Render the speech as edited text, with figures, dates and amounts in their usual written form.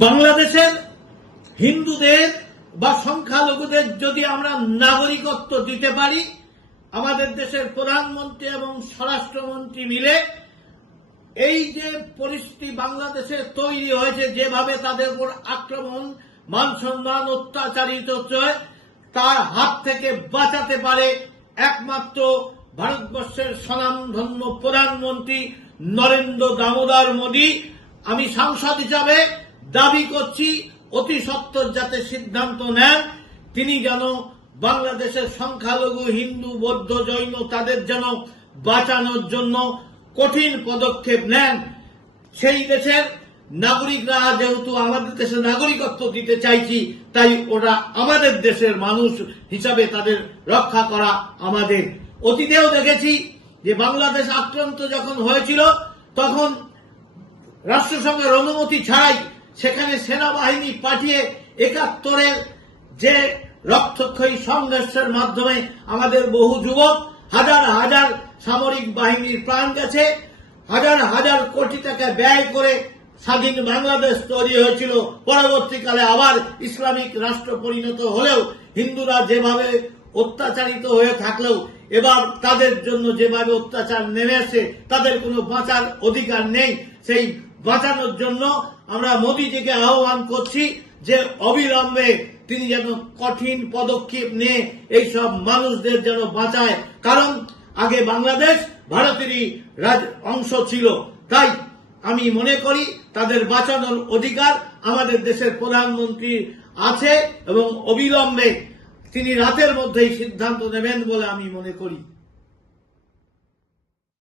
বাংলাদেশের হিন্দুদের বা সংখ্যালঘুদের যদি আমরা নাগরিকত্ব দিতে পারি, আমাদের দেশের প্রধানমন্ত্রী এবং স্বরাষ্ট্রমন্ত্রী মিলে এই যে পরিস্থিতি বাংলাদেশে তৈরি হয়েছে, যেভাবে তাদের উপর আক্রমণ, মান সম্মান অত্যাচারিত হচ্ছে, তার হাত থেকে বাঁচাতে পারে একমাত্র ভারতবর্ষের স্বনামধন্য প্রধানমন্ত্রী নরেন্দ্র দামোদর মোদী। আমি সাংসদ হিসাবে দাবি করছি অতি সত্বর যাতে সিদ্ধান্ত নেন, তিনি যেন বাংলাদেশের সংখ্যালঘু হিন্দু, বৌদ্ধ, জৈন তাদের যেন বাঁচানোর জন্য কঠিন পদক্ষেপ নেন। সেই দেশের নাগরিকরা যেহেতু আমাদের দেশে নাগরিকত্ব দিতে চাইছি, তাই ওরা আমাদের দেশের মানুষ হিসাবে তাদের রক্ষা করা আমাদের। অতীতেও দেখেছি যে বাংলাদেশ আক্রান্ত যখন হয়েছিল, তখন রাষ্ট্রসংঘের অনুমতি ছাড়াই সেখানে সেনাবাহিনী পাঠিয়ে ৭১-এর যে রক্তক্ষয়ী সংঘর্ষের মাধ্যমে আমাদের বহু যুবক, হাজার হাজার সামরিক বাহিনীর প্রাণ গেছে, হাজার হাজার কোটি টাকা ব্যয় করে স্বাধীন বাংলাদেশ তৈরি হয়েছিল। পরবর্তীকালে আবার ইসলামিক রাষ্ট্র পরিণত হলেও হিন্দুরা যেভাবে অত্যাচারিত হয়ে থাকলেও এবার তাদের জন্য যেভাবে অত্যাচার নেমে আসে, তাদের কোনো বাঁচার অধিকার নেই। সেই বাঁচানোর জন্য আমরা মোদীজিকে আহ্বান করছি যে অবিলম্বে তিনি যেন কঠিন পদক্ষেপ নিয়ে এইসব মানুষদের যেন বাঁচায়, কারণ আগে বাংলাদেশ ভারতেরই অংশ ছিল। তাই আমি মনে করি তাদের বাঁচানোর অধিকার আমাদের দেশের প্রধানমন্ত্রী আছে এবং অবিলম্বে তিনি রাতের মধ্যেই সিদ্ধান্ত নেবেন বলে আমি মনে করি।